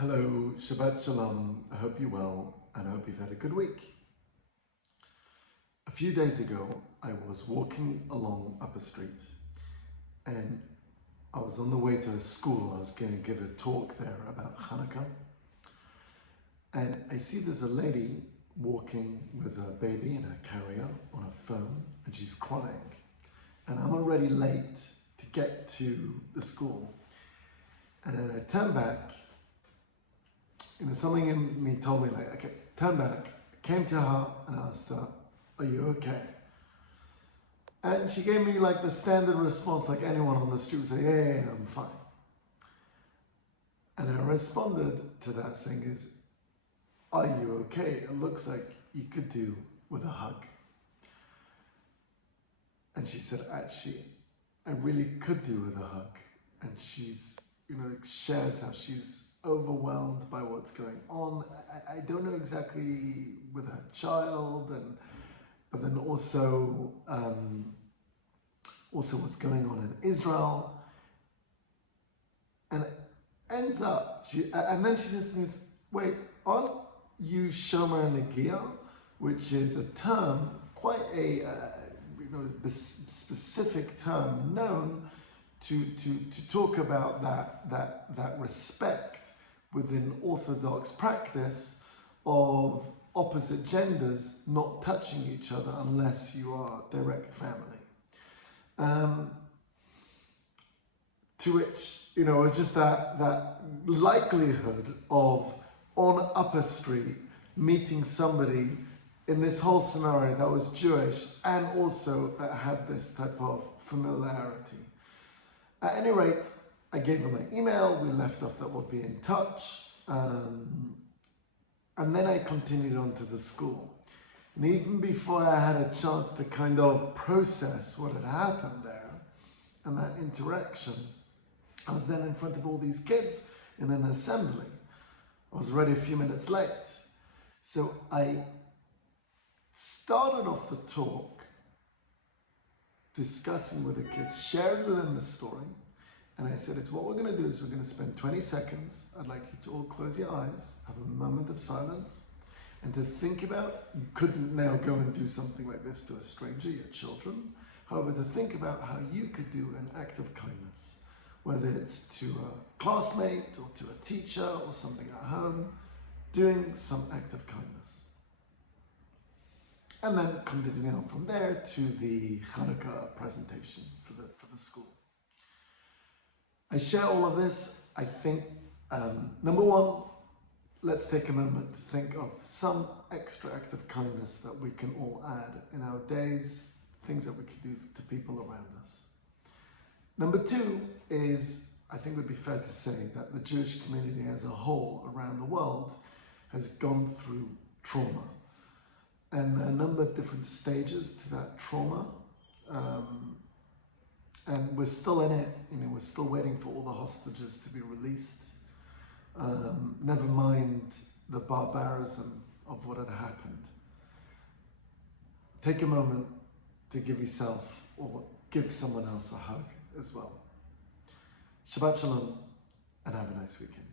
Hello, Shabbat Shalom. I hope you're well and I hope you've had a good week. A few days ago, I was walking along Upper Street and I was on the way to a school. I was going to give a talk there about Hanukkah. And I see there's a lady walking with a baby in her carrier on a phone and she's crying. And I'm already late to get to the school. And then I turn back. Something in me told me, like, okay, turn back, came to her and asked her, are you okay? And she gave me like the standard response, like anyone on the street would say, yeah, I'm fine. And I responded to that saying are you okay? It looks like you could do with a hug. And she said, actually, I really could do with a hug. And she's, shares how she's overwhelmed by what's going on. I don't know exactly with her child, but then also what's going on in Israel. And it ends up, and then she says to me, wait, aren't you Shomer Nagia, which is a term, quite a specific term known to talk about that respect within Orthodox practice of opposite genders not touching each other unless you are direct family. To which, it was just that likelihood of on Upper Street meeting somebody in this whole scenario that was Jewish and also that had this type of familiarity. At any rate, I gave her my email, we left off that we'll be in touch, and then I continued on to the school. And even before I had a chance to kind of process what had happened there and that interaction, I was then in front of all these kids in an assembly. I was already a few minutes late. So I started off the talk discussing with the kids, shared with them the story, and I said, what we're going to do is we're going to spend 20 seconds. I'd like you to all close your eyes, have a moment of silence, and to think about, you couldn't now go and do something like this to a stranger, your children. However, to think about how you could do an act of kindness, whether it's to a classmate or to a teacher or something at home, doing some act of kindness. And then continuing on from there to the Hanukkah presentation for the school. I share all of this. I think, number one, let's take a moment to think of some extra act of kindness that we can all add in our days, things that we could do to people around us. Number two is, I think it would be fair to say that the Jewish community as a whole around the world has gone through trauma. And there are a number of different stages to that trauma. And we're still in it, we're still waiting for all the hostages to be released. Never mind the barbarism of what had happened. Take a moment to give yourself or give someone else a hug as well. Shabbat Shalom and have a nice weekend.